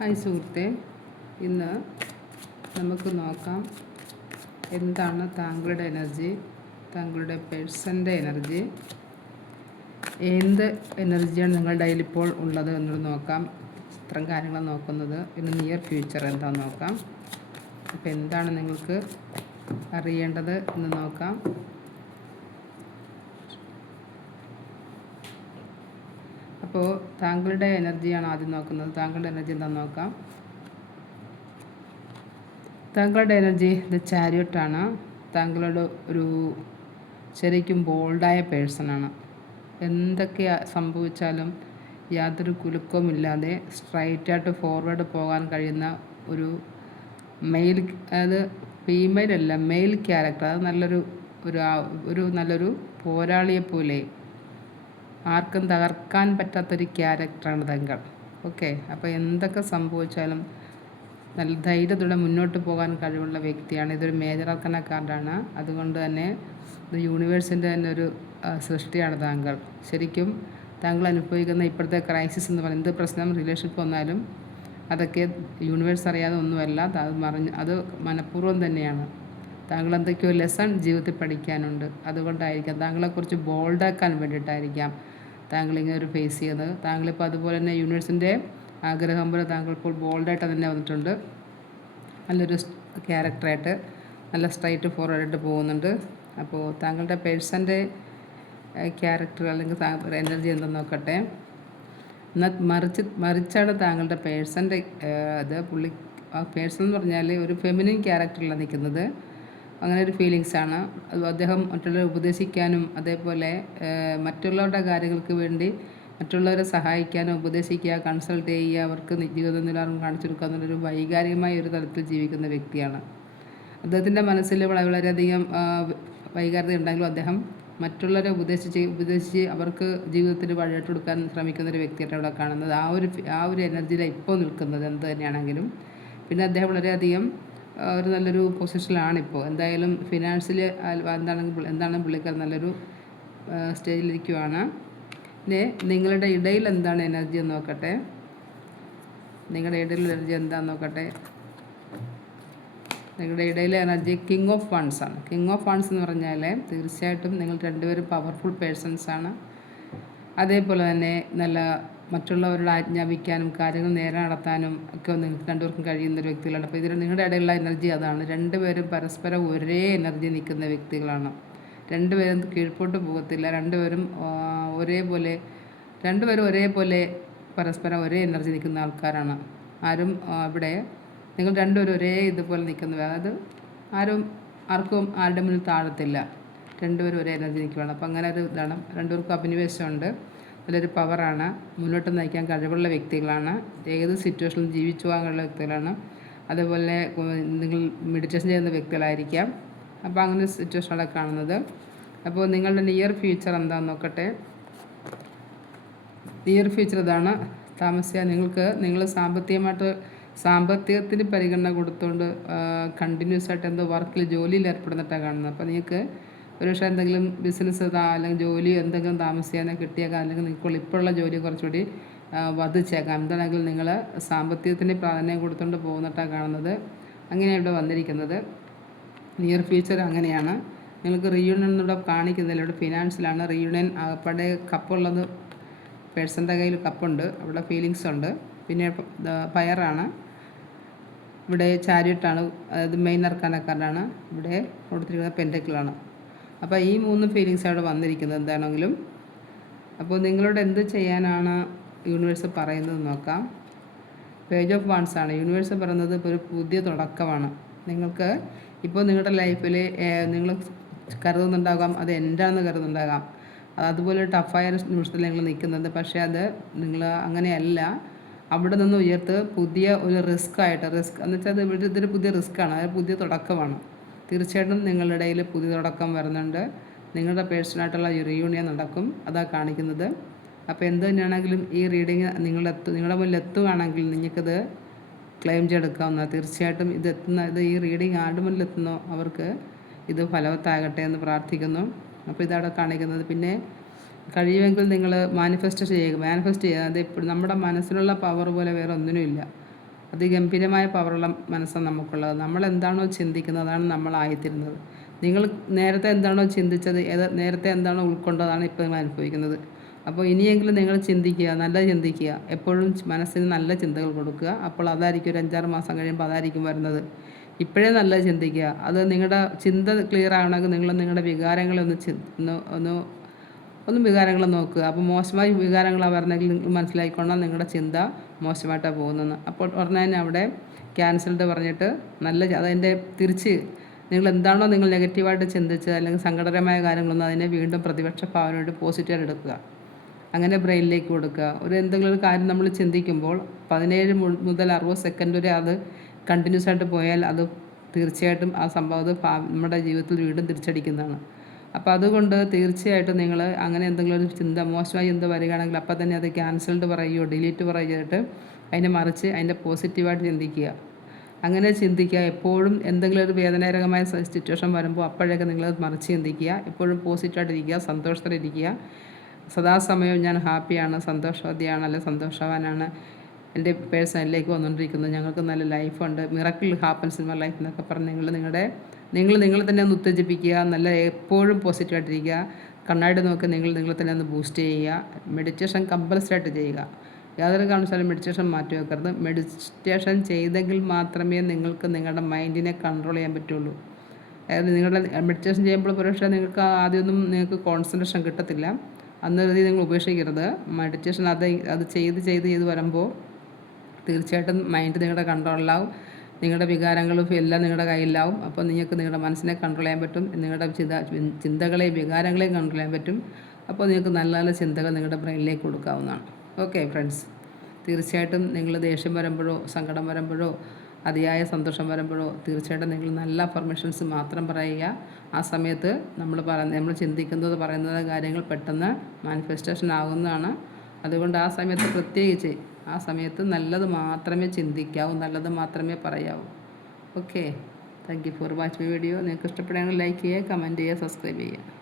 Hi സുഹൃത്തെ. ഇന്ന് നമുക്ക് നോക്കാം എന്താണ് താങ്കളുടെ എനർജി താങ്കളുടെ പേഴ്സന്റെ എനർജി എന്ത് എനർജിയാണ് നിങ്ങളുടെ കയ്യിൽ ഇപ്പോൾ ഉള്ളത് എന്നുള്ളത് നോക്കാം. ഇത്രയും കാര്യങ്ങൾ നോക്കുന്നത്. ഇന്ന് നിയർ ഫ്യൂച്ചർ എന്താണെന്ന് നോക്കാം. അപ്പോൾ എന്താണ് നിങ്ങൾക്ക് അറിയേണ്ടത് എന്ന് നോക്കാം. അപ്പോൾ താങ്കളുടെ എനർജിയാണ് ആദ്യം നോക്കുന്നത്. താങ്കളുടെ എനർജി എന്താണെന്ന് നോക്കാം. താങ്കളുടെ എനർജി ദ ചാരിയോട്ടാണ് താങ്കളുടെ ഒരു ശരിക്കും ബോൾഡായ പേഴ്സണാണ് എന്തൊക്കെ സംഭവിച്ചാലും യാതൊരു കുലുക്കവുമില്ലാതെ സ്ട്രൈറ്റായിട്ട് ഫോർവേഡ് പോകാൻ കഴിയുന്ന ഒരു മെയിൽ അതായത് ഫീമെയിൽ അല്ല മെയിൽ ക്യാരക്ടർ അത് നല്ലൊരു ഒരു ഒരു നല്ലൊരു പോരാളിയെ പോലെ ആർക്കും തകർക്കാൻ പറ്റാത്തൊരു ക്യാരക്ടറാണ് തങ്കൾ. ഓക്കെ അപ്പോൾ എന്തൊക്കെ സംഭവിച്ചാലും നല്ല ധൈര്യത്തോടെ മുന്നോട്ട് പോകാൻ കഴിവുള്ള വ്യക്തിയാണ്. ഇതൊരു മേജർ അർക്കന കാർഡാണ് അതുകൊണ്ട് തന്നെ ഇത് യൂണിവേഴ്സിന്റെ തന്നെ ഒരു സൃഷ്ടിയാണ് താങ്കൾ. ശരിക്കും താങ്കൾ അനുഭവിക്കുന്ന ഇപ്പോഴത്തെ ക്രൈസിസ് എന്ന് പറയുന്നത് എന്ത് പ്രശ്നം റിലേഷൻഷിപ്പ് വന്നാലും അതൊക്കെ യൂണിവേഴ്സ് അറിയാതെ ഒന്നുമല്ല. അത് മറിഞ്ഞ് അത് മനഃപൂർവം തന്നെയാണ്. താങ്കൾ എന്തൊക്കെയോ ലെസൺ ജീവിതത്തിൽ പഠിക്കാനുണ്ട്. അതുകൊണ്ടായിരിക്കാം താങ്കളെക്കുറിച്ച് ബോൾഡാക്കാൻ വേണ്ടിയിട്ടായിരിക്കാം താങ്കളിങ്ങനെ ഒരു ഫേസ് ചെയ്യുന്നത് താങ്കളിപ്പോൾ അതുപോലെ തന്നെ യൂണിവേഴ്സിന്റെ ആഗ്രഹം പോലെ താങ്കൾ ഇപ്പോൾ ബോൾഡായിട്ട് തന്നെ വന്നിട്ടുണ്ട്. നല്ലൊരു ക്യാരക്ടറായിട്ട് നല്ല സ്ട്രൈറ്റ് ഫോർവേഡായിട്ട് പോകുന്നുണ്ട്. അപ്പോൾ താങ്കളുടെ പേഴ്സന്റെ ക്യാരക്ടർ അല്ലെങ്കിൽ എനർജി എന്തെന്ന് നോക്കട്ടെ. എന്നാൽ മറിച്ച് മറിച്ചാണ് താങ്കളുടെ പേഴ്സന്റെ ഇത് പുള്ളി പേഴ്സൺ എന്ന് പറഞ്ഞാൽ ഒരു ഫെമിനിൻ ക്യാരക്ടറിലാണ് നിൽക്കുന്നത് അങ്ങനെ ഒരു ഫീലിങ്സാണ് അദ്ദേഹം മറ്റുള്ളവരെ ഉപദേശിക്കാനും അതേപോലെ മറ്റുള്ളവരുടെ കാര്യങ്ങൾക്ക് വേണ്ടി മറ്റുള്ളവരെ സഹായിക്കാനും ഉപദേശിക്കുക കൺസൾട്ട് ചെയ്യുക അവർക്ക് ജീവിത നിലവാരം കാണിച്ചു കൊടുക്കുക എന്നുള്ളൊരു വൈകാരികമായ ഒരു തലത്തിൽ ജീവിക്കുന്ന വ്യക്തിയാണ്. അദ്ദേഹത്തിന്റെ മനസ്സിൽ വളരെയധികം വൈകാരികത ഉണ്ടെങ്കിലും അദ്ദേഹം മറ്റുള്ളവരെ ഉപദേശിച്ച് ഉപദേശിച്ച് അവർക്ക് ജീവിതത്തിൽ വഴിയിട്ട് കൊടുക്കാൻ ശ്രമിക്കുന്ന ഒരു വ്യക്തിയായിട്ട് അവിടെ കാണുന്നത്. ആ ഒരു ആ ഒരു എനർജിയിലാണ് ഇപ്പോൾ നിൽക്കുന്നത് എന്ത് തന്നെയാണെങ്കിലും. പിന്നെ അദ്ദേഹം വളരെയധികം ഒരു നല്ലൊരു പൊസിഷനിലാണ് ഇപ്പോൾ എന്തായാലും ഫിനാൻസിൽ എന്താണ് എന്താണ് പുള്ളിക്കാർ നല്ലൊരു സ്റ്റേജിലിരിക്കുവാണ് പിന്നെ നിങ്ങളുടെ ഇടയിൽ എന്താണ് എനർജി എന്ന് നോക്കട്ടെ. നിങ്ങളുടെ ഇടയിൽ എനർജി എന്താണെന്ന് നോക്കട്ടെ. നിങ്ങളുടെ ഇടയിലെ എനർജി കിങ് ഓഫ് ഫണ്ട്സ് ആണ്. കിങ് ഓഫ് ഫണ്ട്സ് എന്ന് പറഞ്ഞാൽ തീർച്ചയായിട്ടും നിങ്ങൾ രണ്ടുപേരും പവർഫുൾ പേഴ്സൺസ് ആണ്. അതേപോലെ തന്നെ നല്ല മറ്റുള്ളവരോട് ആജ്ഞാപിക്കാനും കാര്യങ്ങൾ നേരെ നടത്താനും ഒക്കെ നിങ്ങൾക്ക് രണ്ടുപേർക്കും കഴിയുന്ന ഒരു വ്യക്തികളാണ്. അപ്പോൾ ഇതിൽ നിങ്ങളുടെ ഇടയിലുള്ള എനർജി അതാണ്. രണ്ടുപേരും പരസ്പരം ഒരേ എനർജി നിൽക്കുന്ന വ്യക്തികളാണ്. രണ്ടുപേരും കീഴ്പോട്ട് പോകത്തില്ല. രണ്ടുപേരും ഒരേപോലെ രണ്ടുപേരും ഒരേപോലെ പരസ്പരം ഒരേ എനർജി നിൽക്കുന്ന ആൾക്കാരാണ്. ആരും ഇവിടെ നിങ്ങൾ രണ്ടുപേരും ഒരേ ഇതുപോലെ നിൽക്കുന്ന അതായത് ആരും ആർക്കും ആരുടെ മുന്നിൽ താഴത്തില്ല. രണ്ടുപേരും ഒരേ എനർജി നിൽക്കുകയാണ് അപ്പോൾ അങ്ങനെ ഒരു ഇതാണ്. രണ്ടുപേർക്കും അഭിനിവേശമുണ്ട്. നല്ലൊരു പവറാണ്. മുന്നോട്ട് നയിക്കാൻ കഴിവുള്ള വ്യക്തികളാണ്. ഏത് സിറ്റുവേഷനിലും ജീവിച്ചു പോകാൻ കഴിവുള്ള വ്യക്തികളാണ്. അതുപോലെ നിങ്ങൾ മെഡിറ്റേഷൻ ചെയ്യുന്ന വ്യക്തികളായിരിക്കാം. അപ്പോൾ അങ്ങനെ സിറ്റുവേഷനാണ് കാണുന്നത്. അപ്പോൾ നിങ്ങളുടെ നിയർ ഫ്യൂച്ചർ എന്താണെന്ന് നോക്കട്ടെ. നിയർ ഫ്യൂച്ചർ ഇതാണ്. താമസിയാൻ നിങ്ങൾക്ക് നിങ്ങൾ സാമ്പത്തികമായിട്ട് സാമ്പത്തികത്തിന് പരിഗണന കൊടുത്തുകൊണ്ട് കണ്ടിന്യൂസ് ആയിട്ട് എന്തോ വർക്കിൽ ജോലിയിൽ ഏർപ്പെടുന്നിട്ടാണ് കാണുന്നത്. അപ്പോൾ നിങ്ങൾക്ക് ഒരു പക്ഷേ എന്തെങ്കിലും ബിസിനസ് അല്ലെങ്കിൽ ജോലി എന്തെങ്കിലും താമസിക്കാനോ കിട്ടിയേക്കാം അല്ലെങ്കിൽ നിങ്ങൾക്ക് ഇപ്പോഴുള്ള ജോലി കുറച്ചുകൂടി വധിച്ചേക്കാം. എന്താണെങ്കിൽ നിങ്ങൾ സാമ്പത്തികത്തിന് പ്രാധാന്യം കൊടുത്തുകൊണ്ട് പോകുന്നിട്ടാണ് കാണുന്നത്. അങ്ങനെയാണ് ഇവിടെ വന്നിരിക്കുന്നത്. നിയർ ഫ്യൂച്ചർ അങ്ങനെയാണ്. നിങ്ങൾക്ക് റീയൂണിയൻ ഇവിടെ കാണിക്കുന്നില്ല ഇവിടെ ഫിനാൻസിലാണ് റീയൂണിയൻ ആകപ്പാടെ കപ്പുള്ളത് പേഴ്സന്റെ കയ്യിൽ കപ്പുണ്ട് അവിടെ ഫീലിങ്സ് ഉണ്ട്. പിന്നെ പയറാണ്. ഇവിടെ ചാരിട്ടാണ് അതായത് മെയിൻ അർക്കാനക്കാരനാണ് ഇവിടെ കൊടുത്തിരിക്കുന്നത് പെന്റക്കിളാണ് അപ്പോൾ ഈ മൂന്ന് ഫീലിങ്സ് അവിടെ വന്നിരിക്കുന്നത് എന്താണെങ്കിലും അപ്പോൾ നിങ്ങളോട് എന്ത് ചെയ്യാനാണ് യൂണിവേഴ്സ് പറയുന്നത് നോക്കാം. പേജ് ഓഫ് വൺസ് ആണ്. യൂണിവേഴ്സ് പറയുന്നത് ഇപ്പോൾ ഒരു പുതിയ തുടക്കമാണ്. നിങ്ങൾക്ക് ഇപ്പോൾ നിങ്ങളുടെ ലൈഫിൽ നിങ്ങൾ കരുതുന്നുണ്ടാകാം അത് എന്താണെന്ന് കരുതുന്നുണ്ടാകാം. അതുപോലെ ടഫായ നിമിഷത്തിൽ നിങ്ങൾ നിൽക്കുന്നത് പക്ഷേ അത് നിങ്ങൾ അങ്ങനെയല്ല. അവിടെ നിന്ന് ഉയർത്ത് പുതിയ ഒരു റിസ്ക് ആയിട്ട് റിസ്ക് എന്ന് വെച്ചാൽ ഇതൊരു പുതിയ റിസ്ക്കാണ് അത് പുതിയ തുടക്കമാണ്. തീർച്ചയായിട്ടും നിങ്ങളുടെ ഇടയിൽ പുതിയ തുടക്കം വരുന്നുണ്ട്. നിങ്ങളുടെ പേഴ്സണായിട്ടുള്ള റീയൂണിയൻ നടക്കും. അതാ കാണിക്കുന്നത്. അപ്പോൾ എന്ത് തന്നെയാണെങ്കിലും ഈ റീഡിങ് നിങ്ങളെത്തു നിങ്ങളുടെ മുന്നിൽ എത്തുകയാണെങ്കിൽ നിങ്ങൾക്കത് ക്ലെയിം ചെയ്തെടുക്കാവുന്ന തീർച്ചയായിട്ടും ഇത് എത്തുന്ന ഇത് ഈ റീഡിങ് ആരുടെ മുന്നിൽ എത്തുന്നോ അവർക്ക് ഇത് ഫലവത്താകട്ടെ എന്ന് പ്രാർത്ഥിക്കുന്നു. അപ്പോൾ ഇതവിടെ കാണിക്കുന്നത്. പിന്നെ കഴിയുമെങ്കിൽ നിങ്ങൾ മാനിഫെസ്റ്റ് ചെയ്യുക. മാനിഫെസ്റ്റ് ചെയ്യുക. അത് ഇപ്പോൾ നമ്മുടെ മനസ്സിലുള്ള പവർ പോലെ വേറെ ഒന്നിനുമില്ല. അതിഗംഭീരമായ പവറുള്ള മനസ്സാണ് നമുക്കുള്ളത്. നമ്മൾ എന്താണോ ചിന്തിക്കുന്നത് അതാണ് നമ്മളായിത്തീരുന്നത്. നിങ്ങൾ നേരത്തെ എന്താണോ ചിന്തിച്ചത് ഏത് നേരത്തെ എന്താണോ ഉൾക്കൊണ്ടതാണ് ഇപ്പോൾ നിങ്ങൾ അനുഭവിക്കുന്നത്. അപ്പോൾ ഇനിയെങ്കിലും നിങ്ങൾ ചിന്തിക്കുക നല്ല ചിന്തിക്കുക. എപ്പോഴും മനസ്സിന് നല്ല ചിന്തകൾ കൊടുക്കുക. അപ്പോൾ അതായിരിക്കും ഒരു അഞ്ചാറ് മാസം കഴിയുമ്പോൾ അതായിരിക്കും വരുന്നത്. ഇപ്പോഴേ നല്ല ചിന്തിക്കുക. അത് നിങ്ങളുടെ ചിന്ത ക്ലിയർ ആവണമെങ്കിൽ നിങ്ങൾ നിങ്ങളുടെ വികാരങ്ങളെ ഒന്ന് ഒന്ന് ഒന്ന് ഒന്ന് വികാരങ്ങൾ നോക്കുക. അപ്പോൾ മോശമായ വികാരങ്ങളാണ് വരണമെങ്കിൽ നിങ്ങൾ മനസ്സിലാക്കിക്കൊണ്ടാൽ നിങ്ങളുടെ ചിന്ത. മോശമായിട്ടാണ് പോകുന്നതെന്ന് അപ്പോൾ ഉടനെ തന്നെ അവിടെ ക്യാൻസൽഡ് പറഞ്ഞിട്ട് നല്ല അതിന്റെ തിരിച്ച് നിങ്ങൾ എന്താണോ നിങ്ങൾ നെഗറ്റീവായിട്ട് ചിന്തിച്ചത് അല്ലെങ്കിൽ സങ്കടകരമായ കാര്യങ്ങളൊന്നും അതിനെ വീണ്ടും പ്രതിപക്ഷ ഭാവനയോട് പോസിറ്റീവായിട്ട് എടുക്കുക. അങ്ങനെ ബ്രെയിനിലേക്ക് കൊടുക്കുക. ഒരു എന്തെങ്കിലും ഒരു കാര്യം നമ്മൾ ചിന്തിക്കുമ്പോൾ പതിനേഴ് മുതൽ അറുപത് സെക്കൻഡ് വരെ അത് കണ്ടിന്യൂസ് ആയിട്ട് പോയാൽ അത് തീർച്ചയായിട്ടും ആ സംഭവം അത് നമ്മുടെ ജീവിതത്തിൽ വീണ്ടും തിരിച്ചടിക്കുന്നതാണ്. അപ്പോൾ അതുകൊണ്ട് തീർച്ചയായിട്ടും നിങ്ങൾ അങ്ങനെ എന്തെങ്കിലും ഒരു ചിന്ത മോശമായി ചിന്ത വരികയാണെങ്കിൽ അപ്പോൾ തന്നെ അത് ക്യാൻസൽഡ് പറയുകയോ ഡിലീറ്റ് പറയുകയോട്ട് അതിനെ മറിച്ച് അതിന്റെ പോസിറ്റീവായിട്ട് ചിന്തിക്കുക. അങ്ങനെ ചിന്തിക്കുക. എപ്പോഴും എന്തെങ്കിലും ഒരു വേദനാരകമായ സിറ്റുവേഷൻ വരുമ്പോൾ അപ്പോഴൊക്കെ നിങ്ങൾ മറിച്ച് ചിന്തിക്കുക. എപ്പോഴും പോസിറ്റീവായിട്ടിരിക്കുക സന്തോഷത്തിലിരിക്കുക സദാസമയവും ഞാൻ ഹാപ്പിയാണ് സന്തോഷവതിയാണ് അല്ലെങ്കിൽ സന്തോഷവാനാണ്. എന്റെ പേഴ്സണലിലേക്ക് വന്നുകൊണ്ടിരിക്കുന്നത് ഞങ്ങൾക്ക് നല്ല ലൈഫുണ്ട്. Miracle happens in my life എന്നൊക്കെ പറഞ്ഞ് നിങ്ങൾ നിങ്ങളുടെ നിങ്ങൾ നിങ്ങൾ തന്നെ ഒന്ന് ഉത്തേജിപ്പിക്കുക. നല്ല എപ്പോഴും പോസിറ്റീവായിട്ടിരിക്കുക കണ്ണാടി നോക്കി നിങ്ങൾ നിങ്ങളെ തന്നെ ഒന്ന് ബൂസ്റ്റ് ചെയ്യുക. മെഡിറ്റേഷൻ കമ്പൽസറി ആയിട്ട് ചെയ്യുക. യാതൊരു കാരണവശാലും മെഡിറ്റേഷൻ മാറ്റി വെക്കരുത്. മെഡിറ്റേഷൻ ചെയ്തെങ്കിൽ മാത്രമേ നിങ്ങൾക്ക് നിങ്ങളുടെ മൈൻഡിനെ കൺട്രോൾ ചെയ്യാൻ പറ്റുള്ളൂ. അതായത് നിങ്ങളുടെ മെഡിറ്റേഷൻ ചെയ്യുമ്പോൾ പക്ഷേ നിങ്ങൾക്ക് ആദ്യമൊന്നും നിങ്ങൾക്ക് കോൺസെൻട്രേഷൻ കിട്ടത്തില്ല. അന്ന് കരുതി നിങ്ങൾ ഉപേക്ഷിക്കരുത്. മെഡിറ്റേഷൻ അത് അത് ചെയ്ത് ചെയ്ത് ചെയ്ത് വരുമ്പോൾ തീർച്ചയായിട്ടും മൈൻഡ് നിങ്ങളുടെ കൺട്രോളിലാവും നിങ്ങളുടെ വികാരങ്ങളും എല്ലാം നിങ്ങളുടെ കയ്യിലാവും. അപ്പോൾ നിങ്ങൾക്ക് നിങ്ങളുടെ മനസ്സിനെ കൺട്രോൾ ചെയ്യാൻ പറ്റും. നിങ്ങളുടെ ചിന്ത ചിന്തകളെയും വികാരങ്ങളെയും കൺട്രോൾ ചെയ്യാൻ പറ്റും. അപ്പോൾ നിങ്ങൾക്ക് നല്ല നല്ല ചിന്തകൾ നിങ്ങളുടെ ബ്രെയിനിലേക്ക് കൊടുക്കാവുന്നതാണ്. ഓക്കെ ഫ്രണ്ട്സ് തീർച്ചയായിട്ടും നിങ്ങൾ ദേഷ്യം വരുമ്പോഴോ സങ്കടം വരുമ്പോഴോ അതിയായ സന്തോഷം വരുമ്പോഴോ തീർച്ചയായിട്ടും നിങ്ങൾ നല്ല അഫർമേഷൻസ് മാത്രം പറയുക. ആ സമയത്ത് നമ്മൾ പറയുന്ന നമ്മൾ ചിന്തിക്കുന്നത് പറയുന്നത് കാര്യങ്ങൾ പെട്ടെന്ന് മാനിഫെസ്റ്റേഷൻ ആകുന്നതാണ് അതുകൊണ്ട് ആ സമയത്ത് പ്രത്യേകിച്ച് ആ സമയത്ത് നല്ലത് മാത്രമേ ചിന്തിക്കാവൂ നല്ലത് മാത്രമേ പറയാവൂ. Okay thank you for watch my video നിങ്ങൾക്ക് ഇഷ്ടപ്പെടുകയാണെങ്കിൽ ലൈക്ക് ചെയ്യുക കമന്റ് ചെയ്യുക സബ്സ്ക്രൈബ് ചെയ്യുക.